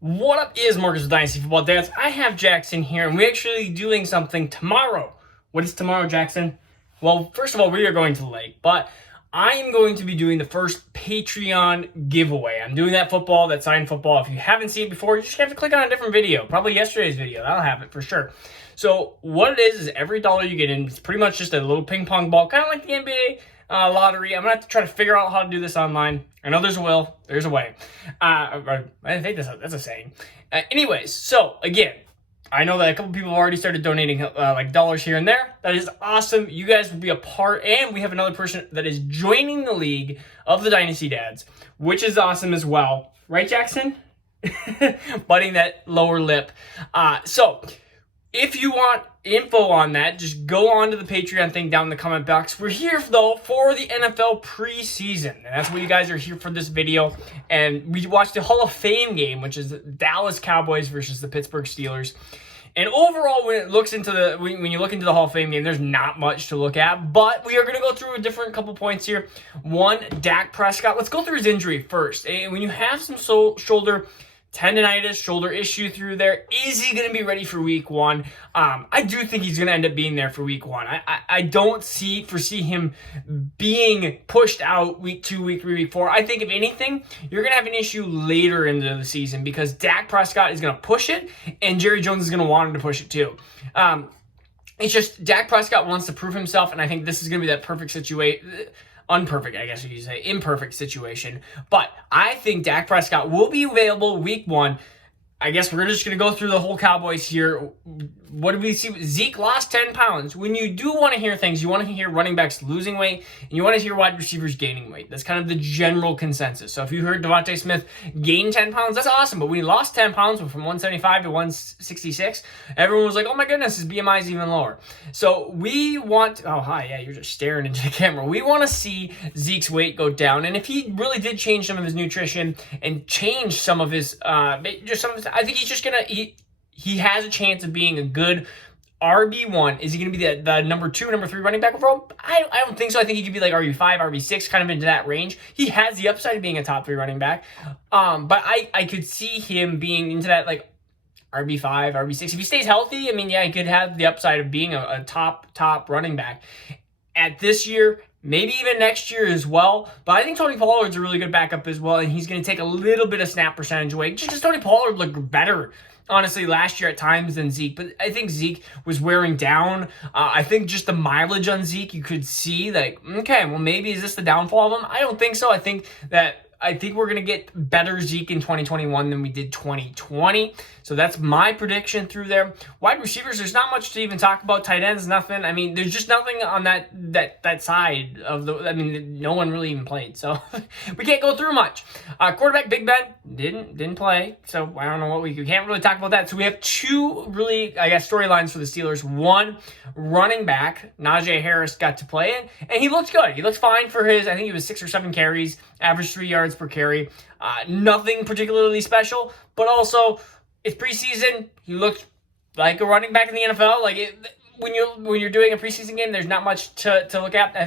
What up is Marcus with Dynasty Football Dads. I have Jackson here, and we're actually doing something tomorrow. What is tomorrow, Jackson? Well, first of all, we are going to the lake, but I am going to be doing the first Patreon giveaway. I'm doing that signed football. If you haven't seen it before, you just have to click on a different video, probably yesterday's video. That'll have it for sure. So what it is every dollar you get in, it's pretty much just a little ping pong ball, kind of like the NBA lottery. I'm going to have to try to figure out how to do this online. I know there's a will. There's a way. I think that's a saying. Anyways, so again, I know that a couple people have already started donating like dollars here and there. That is awesome. You guys will be a part, and we have another person that is joining the league of the Dynasty Dads, which is awesome as well. Right, Jackson? Biting that lower lip. So if you want info on that, just go on to the Patreon thing down in the comment box. We're here, though, for the NFL preseason. And that's what you guys are here for this video. And we watched the Hall of Fame game, which is the Dallas Cowboys versus the Pittsburgh Steelers. And overall, when you look into the Hall of Fame game, there's not much to look at. But we are going to go through a different couple points here. One, Dak Prescott. Let's go through his injury first. And when you have some shoulder tendonitis, shoulder issue through there, is he going to be ready for week one? I do think he's going to end up being there for week one. I don't foresee him being pushed out week 2, week 3, week 4. I think if anything, you're going to have an issue later into the season because Dak Prescott is going to push it and Jerry Jones is going to want him to push it too. It's just Dak Prescott wants to prove himself, and I think this is going to be that perfect situation. Unperfect, I guess you could say, imperfect situation. But I think Dak Prescott will be available week 1. I guess we're just going to go through the whole Cowboys here. What did we see? Zeke lost 10 pounds. When you do want to hear things, you want to hear running backs losing weight, and you want to hear wide receivers gaining weight. That's kind of the general consensus. So if you heard Devontae Smith gain 10 pounds, that's awesome. But when he lost 10 pounds from 175 to 166, everyone was like, oh my goodness, his BMI is even lower. So we want, oh hi, yeah, you're just staring into the camera. We want to see Zeke's weight go down. And if he really did change some of his nutrition and change some of his, I think he's just going to, he has a chance of being a good RB1. Is he going to be the number 2, number 3 running back overall? I don't think so. I think he could be like RB5, RB6, kind of into that range. He has the upside of being a top 3 running back. But I could see him being into that like RB5, RB6. If he stays healthy, I mean, yeah, he could have the upside of being a top running back. At this year, maybe even next year as well. But I think Tony Pollard's a really good backup as well, and he's going to take a little bit of snap percentage away. Just because Tony Pollard looked better, honestly, last year at times than Zeke. But I think Zeke was wearing down. I think just the mileage on Zeke, you could see like, okay, well, maybe is this the downfall of him? I don't think so. I think we're going to get better Zeke in 2021 than we did 2020. So that's my prediction through there. Wide receivers, there's not much to even talk about. Tight ends, nothing. I mean, there's just nothing on that side of the, I mean, no one really even played. So we can't go through much. Quarterback Big Ben didn't play. So I don't know what we can't really talk about that. So we have 2 really, I guess, storylines for the Steelers. One, running back, Najee Harris got to play it, and he looked good. He looked fine for his, I think he was 6 or 7 carries, average 3 yards per carry. Nothing particularly special, but also it's preseason. He looked like a running back in the NFL. When you're doing a preseason game, there's not much to look at. I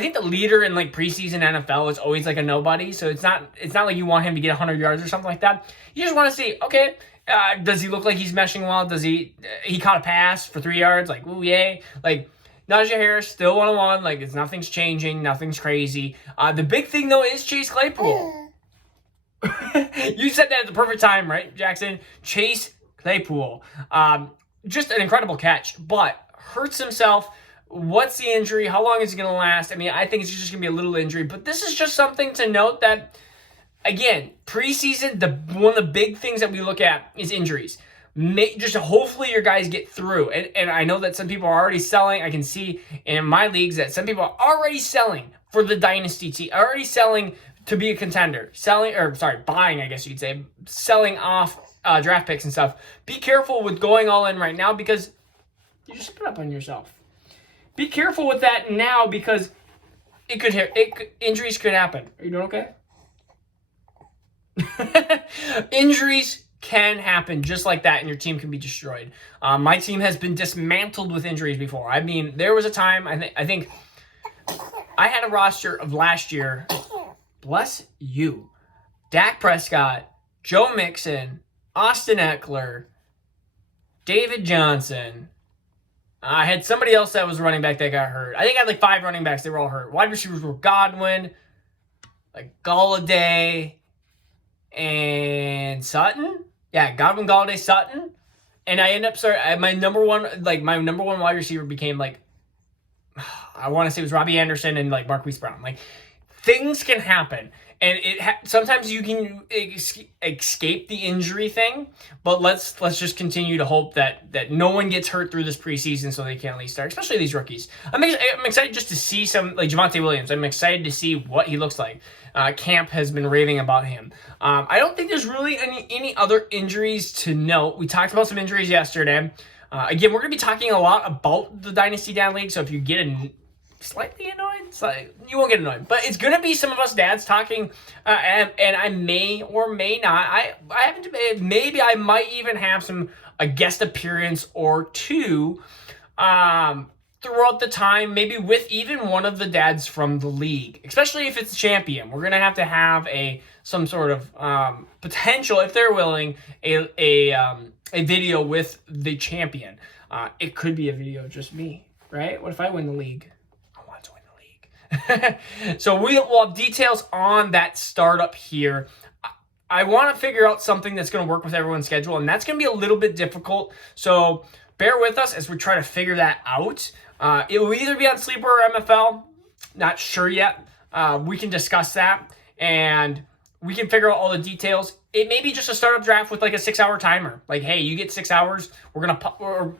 think the leader in like preseason NFL is always like a nobody. So it's not like you want him to get 100 yards or something like that. You just want to see, okay, does he look like he's meshing well? Does he caught a pass for 3 yards? Like, ooh, yay. Like, Najee Harris, still 1-on-1. Like, nothing's changing. Nothing's crazy. The big thing, though, is Chase Claypool. You said that at the perfect time, right, Jackson? Chase Claypool. Just an incredible catch, but hurts himself. What's the injury? How long is it going to last? I mean, I think it's just going to be a little injury, but this is just something to note that, again, preseason, one of the big things that we look at is injuries. Just hopefully your guys get through. And I know that some people are already selling. I can see in my leagues that some people are already selling for the Dynasty team, already selling to be a contender. Buying, I guess you could say. Selling off draft picks and stuff. Be careful with going all in right now because you just put up on yourself. Be careful with that now because injuries could happen. Are you doing okay? Injuries can happen just like that, and your team can be destroyed. My team has been dismantled with injuries before. I mean, there was a time, I think I had a roster of last year, bless you, Dak Prescott, Joe Mixon, Austin Eckler, David Johnson. I had somebody else that was running back that got hurt. I think I had like 5 running backs. They were all hurt. Wide receivers were Godwin, like Galladay, and Sutton. Yeah, Godwin, Galladay, Sutton. And I end up my number one wide receiver became like, I want to say it was Robbie Anderson and like Marquise Brown. Like, things can happen, and sometimes you can escape the injury thing. But let's just continue to hope that no one gets hurt through this preseason, so they can at least start, especially these rookies. I'm excited just to see some like Javonte Williams. I'm excited to see what he looks like. Camp has been raving about him. I don't think there's really any other injuries to note. We talked about some injuries yesterday. Again, we're going to be talking a lot about the Dynasty Dad League, so if you get slightly annoyed, you won't get annoyed. But it's going to be some of us dads talking, and I may or may not. I haven't. Maybe I might even have a guest appearance or two throughout the time, maybe with even one of the dads from the league, especially if it's a champion. We're going to have some sort of potential, if they're willing, a video with the champion. It could be a video of just me, right? What if I win the league? I want to win the league. So we'll have details on that startup here. I want to figure out something that's going to work with everyone's schedule, and that's going to be a little bit difficult. So bear with us as we try to figure that out. It will either be on Sleeper or MFL. Not sure yet. We can discuss that, and we can figure out all the details. It may be just a startup draft with like a 6-hour timer. Like, hey, you get 6 hours. We're going to,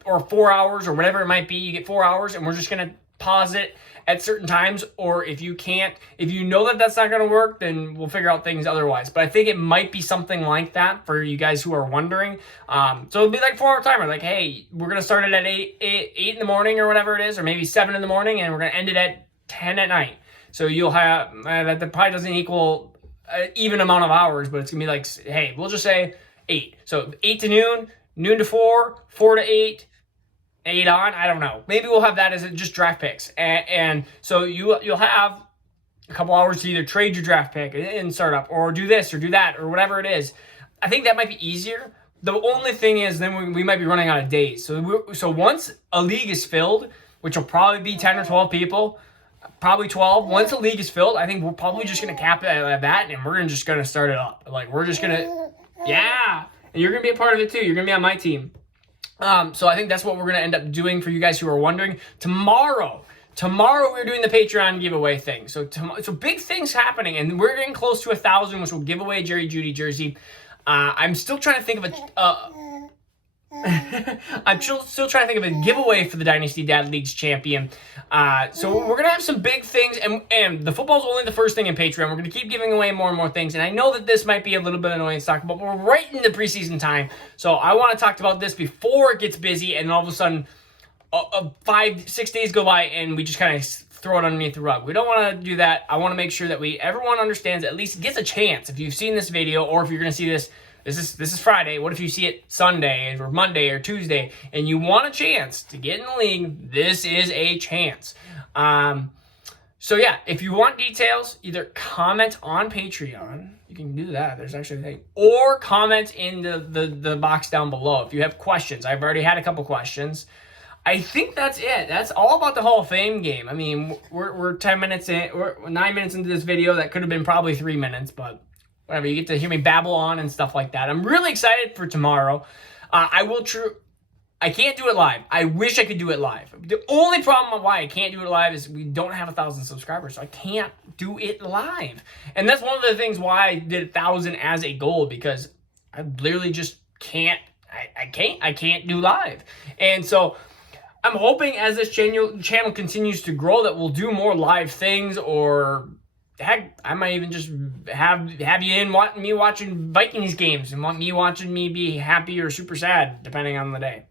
or 4 hours or whatever it might be. You get 4 hours and we're just going to pause it at certain times. Or if you can't, if you know that that's not going to work, then we'll figure out things otherwise. But I think it might be something like that for you guys who are wondering. So it'll be like 4-hour timer. Like, hey, we're going to start it at 8 in the morning or whatever it is, or maybe 7 in the morning, and we're going to end it at 10 at night. So you'll have, that probably doesn't equal even amount of hours, but it's gonna be like, hey, we'll just say 8. So 8 to noon, noon to 4, 4 to 8, 8 on. I don't know. Maybe we'll have that as just draft picks, and so you'll have a couple hours to either trade your draft pick and start up, or do this or do that or whatever it is. I think that might be easier. The only thing is, then we might be running out of days. So once a league is filled, which will probably be 10 or 12 people. Probably 12. Once the league is filled, I think we're probably just going to cap it at that, and we're just going to start it up. Like, we're just going to, yeah. And you're going to be a part of it, too. You're going to be on my team. So I think that's what we're going to end up doing for you guys who are wondering. Tomorrow, we're doing the Patreon giveaway thing. So big things happening, and we're getting close to 1,000, which will give away a Jerry Jeudy jersey. I'm still trying to think of I'm still trying to think of a giveaway for the Dynasty Dad League's champion. So we're going to have some big things, and the football's only the first thing in Patreon. We're going to keep giving away more and more things, and I know that this might be a little bit annoying to talk about, but we're right in the preseason time, so I want to talk about this before it gets busy, and all of a sudden, 5-6 days go by, and we just kind of throw it underneath the rug. We don't want to do that. I want to make sure that everyone understands, at least gets a chance. If you've seen this video, or if you're going to see this is Friday. What if you see it Sunday or Monday or Tuesday and you want a chance to get in the league? This is a chance. So yeah, if you want details, either comment on Patreon. You can do that. There's actually a thing. Or comment in the box down below if you have questions. I've already had a couple questions. I think that's it. That's all about the Hall of Fame game. I mean, we're 10 minutes in. We're 9 minutes into this video. That could have been probably 3 minutes, but whatever, you get to hear me babble on and stuff like that. I'm really excited for tomorrow. I can't do it live. I wish I could do it live. The only problem why I can't do it live is we don't have 1,000 subscribers, so I can't do it live. And that's one of the things why I did 1,000 as a goal, because I literally just can't. I can't do live. And so I'm hoping as this channel continues to grow that we'll do more live things, or heck, I might even just have you in me watching Vikings games and want me watching me be happy or super sad, depending on the day.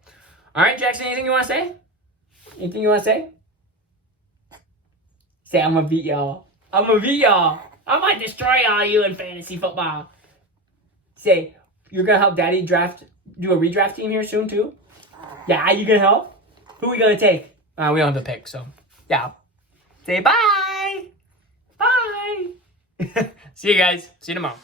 All right, Jackson, anything you want to say? Anything you want to say? Say, I'm going to beat y'all. I'm going to beat y'all. I might destroy all you in fantasy football. Say, you're going to help Daddy do a redraft team here soon, too? Yeah, you going to help? Who are we going to take? We don't have to pick, so yeah. Say bye. See you guys. See you tomorrow.